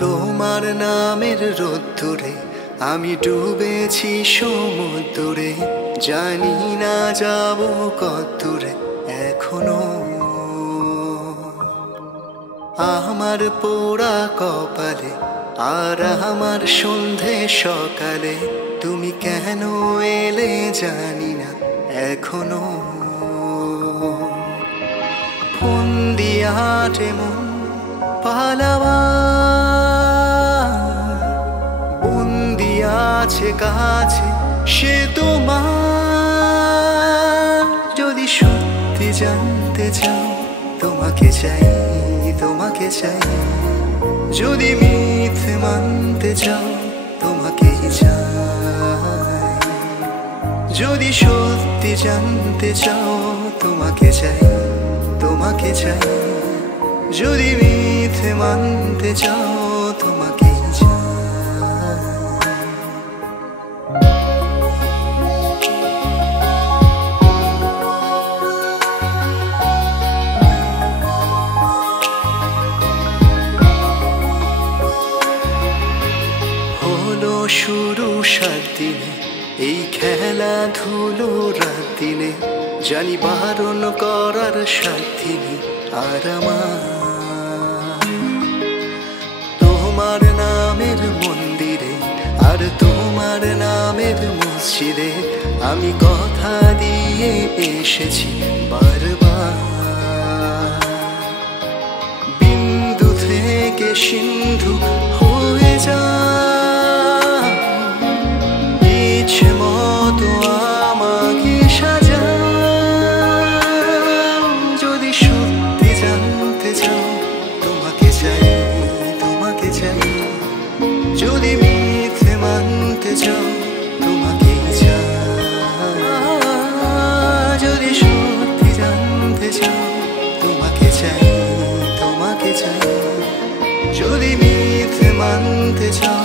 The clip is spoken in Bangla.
তোমার নামের রোদ্দুরে আমি ডুবেছি সমুদ্রে, জানি না যাব কতদূরে এখনো। আমার পোড়া কপালে আর আমার সন্ধে সকালে তুমি কেন এলে জানি না এখনো। ফোন দিয়াটে মন পালাবা বন্দি আছে কাছে সে তোমার। যদি সত্যি জানতে চাও তোমাকে চাই, তোমাকে চাই। যদি মিথ্যে মানতে চাও তোমাকেই চাই। যদি সত্যি জানতে চাও তোমাকে চাই, তোমাকে চাই। যদি মিথ্যে মানতে চাও তোমাকেই চাই। হলো শুরু 7 দিনে এই খেলাধুলো রাত দিনে, জানি বারণ করার সাথী নেই আর আমার। তোমার নামের মন্দিরে আর তোমার নামের মসজিদে আমি কথা দিয়ে এসেছি বারবার। বিন্দু থেকে সিন্ধু হয়ে যা ইচ্ছে মতো আমাকে সাজা। যদি সত্যি জানতে চাও তোমাকে চাই, তোমাকে চাই। যদি মিথ্যে মানতে চাও তোমাকেই চাই। যদি সত্যি জানতে চাও তোমাকে চাই, তোমাকে চাই। যদি মিথ্যে মানতে চাও